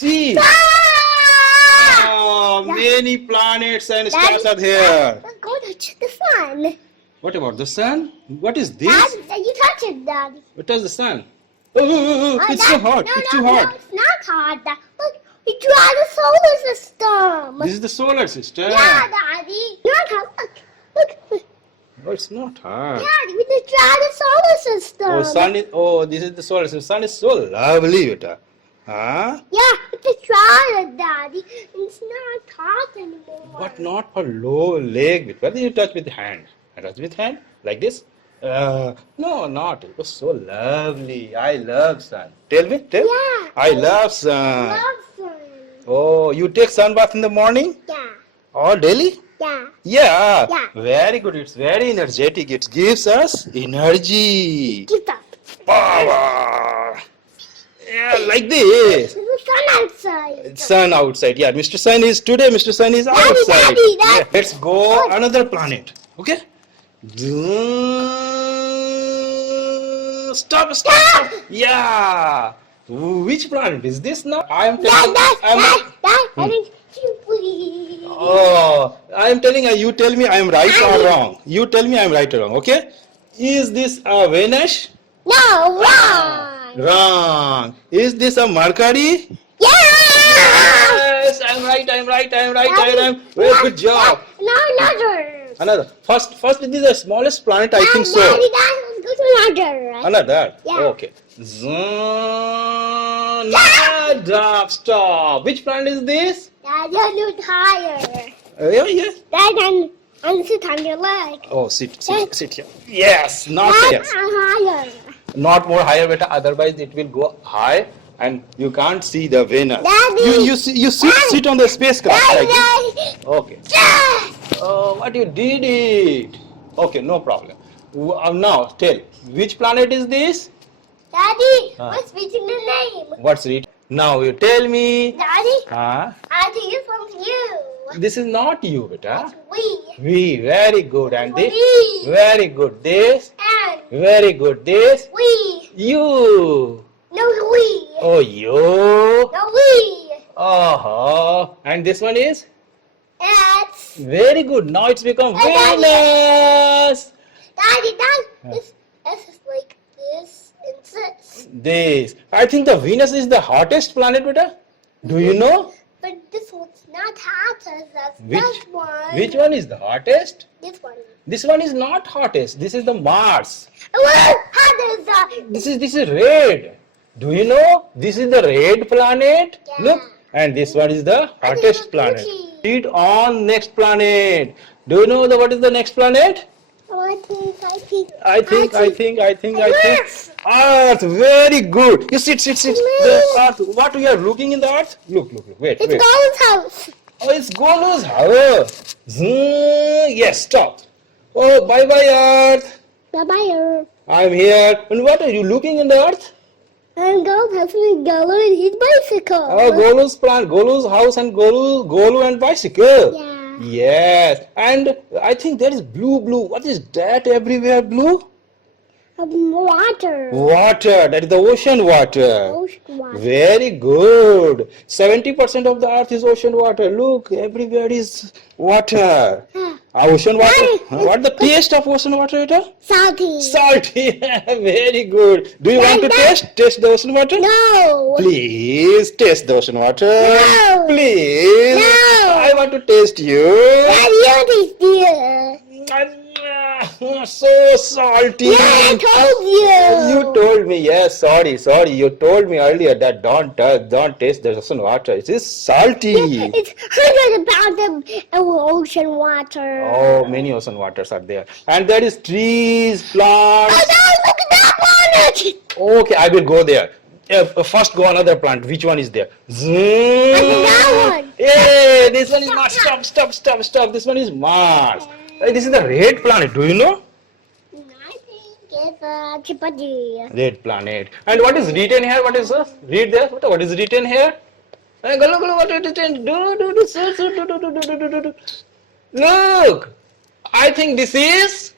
See. Oh, many planets and stars are there. Let's go touch the sun. What about the sun? What is this? Dad, you touch it, Daddy. What is the sun? Oh, it's so hot. No, It's no, too no, hot. it's not hot. Look, we draw the solar system. This is the solar system. Yeah, Daddy. Not hot. Look. No, it's not hot. Daddy, we just draw the solar system. Oh, sun is. Oh, this is the solar system. Sun is so lovely, beta. Huh? Yeah, we just draw it, Daddy. It's not hot anymore. But not for low leg. Whether you touch with hand. I touch with hand like this. No, not. It was so lovely. I love sun. Tell me. Yeah. I love sun. Love sun. Oh, you take sun bath in the morning Yeah. or daily? Yeah. Yeah. Yeah. Very good. It's very energetic. It gives us energy. Give up. Power. Yeah, like this. There's the sun outside. Sun outside. Yeah, Mr. Sun is today. Mr. Sun is Daddy, outside. Daddy, Yeah, let's go another planet. Okay. Stop. Yeah. Which planet is this now? I am telling. I think please. Oh, I am telling you. You tell me I am right or wrong. You tell me I am right or wrong. Okay. Is this a Venus? No, wrong. Wrong. Is this a Mercury? Yeah. Yes, I'm right. Very good job. No, another. Another. First, this is the smallest planet, I think so. Daddy, let's go to another. Right? Another. Yeah. Okay. Stop. Which planet is this? Daddy, look higher. Yeah. Dad, and sit on your leg. Oh, sit here. Yes, not Dad, yes. higher. Not more higher, beta. Otherwise, it will go high, and you can't see the Venus. Daddy. You sit on the spacecraft like this. Daddy. Okay. Dad. Oh, what you did it? Okay, no problem. Now tell, which planet is this? Daddy, what's reading the name? What's it? Now you tell me. Daddy, Huh? I think it's from you. This is not you, beta. We. We, very good. And this? We. Very good. This? And Very good. This? we. You. No, we. Oh, you. No, we. Uh-huh. And this one is? It's Very good. Now it's become Daddy. Venus. Daddy, this is like this and this. This. I think the Venus is the hottest planet, beta. Do you know? But this one's not hotter than Which- this one. Which one is the hottest? This one. This one is not hottest. This is the Mars. Well, how does that? This is red. Do you know? This is the red planet. Yeah. Look. And this one is the hottest it's planet. Gucci. Read on next planet. Do you know what is the next planet? I think. I think. Earth. Earth. Very good. You sit. The Earth. Earth. What we are looking in the Earth? Look. Wait. It's God's house. Oh, it's Golu's house. Yes, stop. Oh, bye, Earth. Bye-bye. I'm here. And what are you looking in the Earth? And God's house with Golo and his bicycle. Oh, Golu's plant, Golu's house, and Golu and bicycle. Yeah. Yes. And I think there is blue. What is that everywhere blue? Water. Water. That is the ocean water. Ocean water. Very good. 70% of the earth is ocean water. Look, everywhere is water. Ocean water. What the taste of ocean water, Rita? Salty. Salty. Very good. Do you want to taste the ocean water? No. Please taste the ocean water. No. Please. No. I want to taste you. Daddy, you taste it. So salty. Yeah, I told you. You told me, yes, sorry. You told me earlier that don't taste the ocean water. It is salty. It's 100 pounds of ocean water. Oh, many ocean waters are there. And there is trees, plants. Oh no, look at that planet. Okay, I will go there. First go another plant. Which one is there? that one. Hey, this one is Mars. Stop. This one is Mars. This is the red planet. Do you know? I think it's a chimpanzee. Red planet. And what is written here? What is this? Read there. What is written here? Go. What is written? Do. Look. I think this is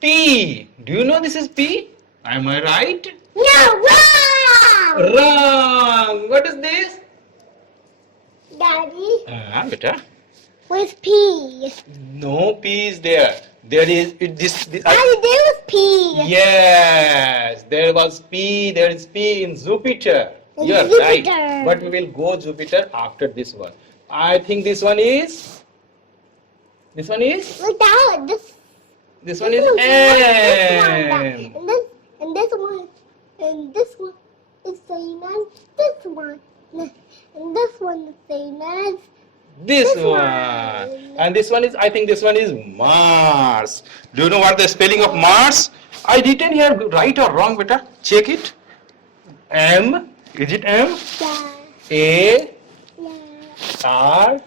P. Do you know this is P? Am I right? No, wrong. Wrong. What is this? Daddy, Beta. where's P? No P is there. There is this. Daddy, there was P. Yes, there was P. There is P in Jupiter. In You're Jupiter. right. But we will go Jupiter after this one. I think this one is. This one is. Look down. This one is one, M. and this one is same as this one. And this one is same as This This one. one. And this one is, I think this one is Mars. Do you know what the spelling of Mars? I written here right or wrong, beta? Check it. M. Is it M? yeah, A yeah, R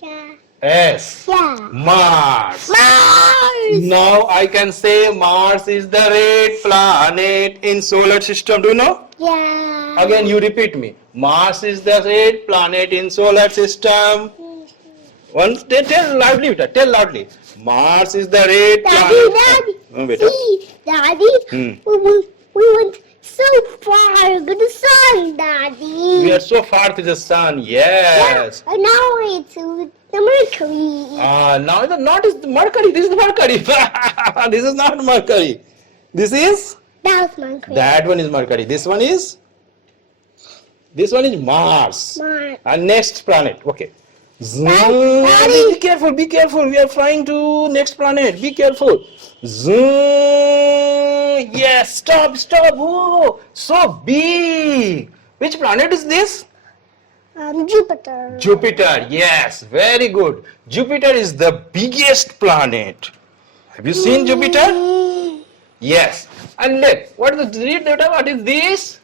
yeah, S. yeah. Mars. Mars. Now I can say Mars is the red planet in solar system. Do you know? Yeah. Again, you repeat me. Mars is the red planet in solar system. Once they tell loudly, beta. Tell loudly. Mars is the red Daddy, planet. Daddy. Oh, beta. See, Daddy. Hmm. We went so far to the sun, Daddy. We are so far to the sun. Yes. Yeah, and now it's to the Mercury. Now the not is the Mercury. This is the Mercury. This is not Mercury. This is That was Mercury. that one is Mercury. This one is Mars. Mars. And next planet. Okay. Daddy. Be careful. Be careful. We are flying to next planet. Be careful. Zoom. Yes. Stop. Stop. Oh, so big. Which planet is this? Jupiter. Jupiter, yes, very good. Jupiter is the biggest planet. Have you seen Jupiter? Yes. And look, what is the read data? What is this?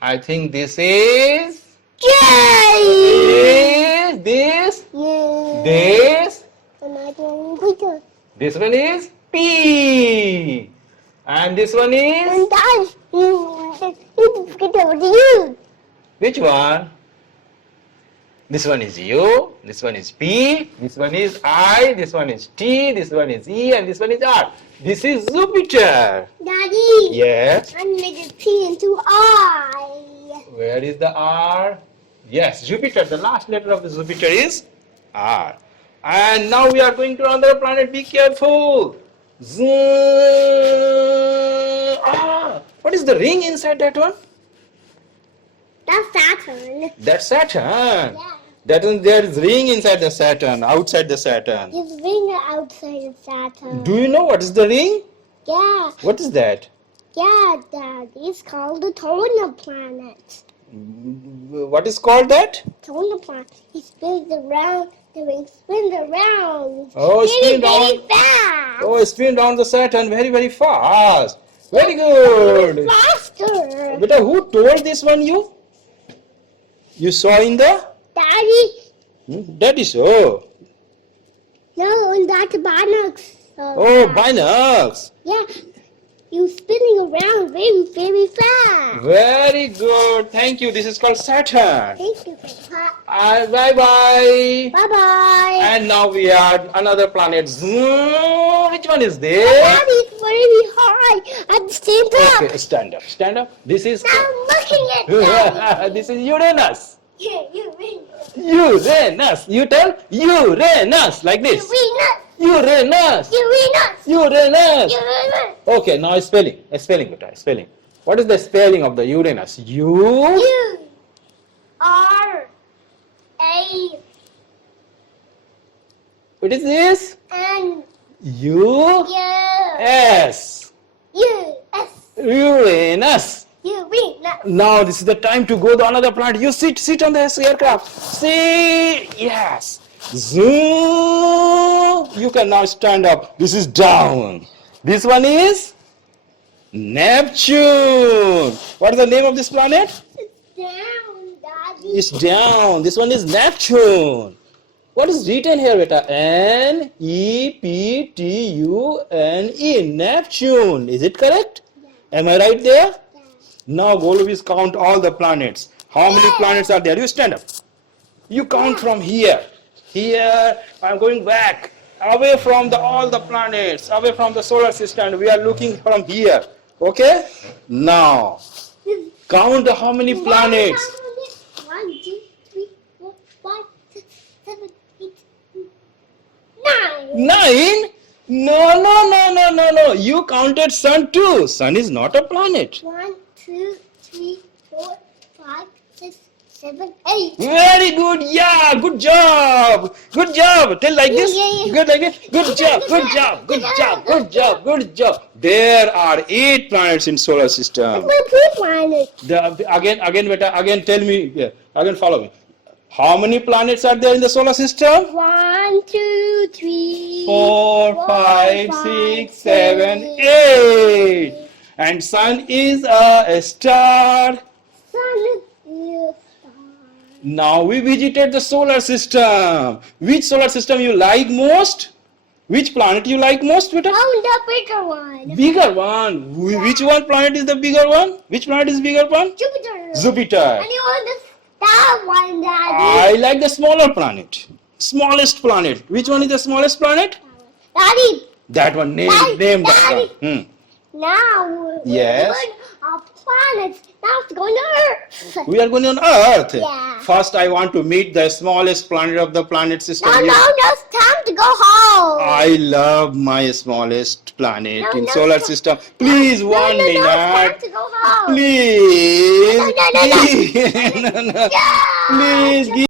I think this is Yay! this, Yeah. this. And I can quicker. This one is P. And this one is And Dad, you forget over to you. which one? This one is U, this one is P, this one is I, this one is T, this one is E, and this one is R. This is Jupiter. Daddy. Yes. I'm making a P into I. Where is the R? Yes, Jupiter. The last letter of the Jupiter is R. And now we are going to another planet. Be careful. What is the ring inside that one? That's Saturn. That's Saturn. Yeah. That one, there is ring inside the Saturn, outside the Saturn. There's a ring outside of Saturn. Do you know what is the ring? Yeah. What is that? Yeah, Daddy. It's called the Toner planet. What is called that? Toner planet. He spins around. The ring spins around. Oh, spin very round. fast. Oh, spin down the Saturn very, very fast. Very good. Faster. Beta, who told this one you? You saw in the? Daddy. That is so. No, and that's Binox. Oh, binocs. Yeah. You spinning around very, very fast. Very good. Thank you. This is called Saturn. Thank you, Papa. Bye bye. Bye-bye. And now we are another planet. Which one is this? Daddy, it's very high. I'm stand up. Okay, stand up. Stand up. This is Now I'm looking at Daddy. this is Uranus. Yeah, you win. Uranus. You tell Uranus like this. Uranus. You win us. Uranus. You win us. Okay, now spelling. Spelling, beta. Spelling. What is the spelling of the Uranus? U. U-R-A-N. What is this? U. S. U-S. Uranus. You win us. Now this is the time to go to another planet. You sit on the aircraft. See, yes. Zoom. You can now stand up. This is down. This one is Neptune. What is the name of this planet? It's down, Daddy. It's down. This one is Neptune. What is written here, beta? Neptune. Neptune. Is it correct? Yeah. Am I right there? Yeah. Now Goluvis count all the planets. How many planets are there? You stand up. You count from here. Here, I'm going back. Away from all the planets. Away from the solar system. We are looking from here. Okay? Now. This Count how many planets. 1, 2, 3, 4, 5, 6, 7, 8, 9. 9? No, no, no, no, no, no. You counted sun too. Sun is not a planet. 1, 2, 3, 4, 5, 6, 7, 8. Very good. Yeah, good job. Good job. Tell like this. Yeah. Good like this. Good job. Good job. Good job. Good job. Good job. There are 8 planets in solar system. My 2 planets. Again, beta. Again, tell me. Yeah, again, follow me. How many planets are there in the solar system? 1, 2, 3, 4, 5, 6, 7, 8. And sun is a star. Sun is a star. Now we visited the solar system. Which solar system you like most? Which planet you like most, beta? Oh, the bigger one. Bigger one. Which one planet is the bigger one? Which planet is bigger one? Jupiter. Jupiter. And you want the star one, Daddy. I like the smaller planet. Smallest planet. Which one is the smallest planet? Daddy, That one. Name Daddy. that one. now Yes. we're going our planets. Now it's going to Earth. We are going on Earth. Yeah. First, I want to meet the smallest planet of the planet system. No, it's time to go home. I love my smallest planet No, in no, solar no. system. Please, no, one no, minute. it's time to go home. Please. No. Please. Yeah. Please give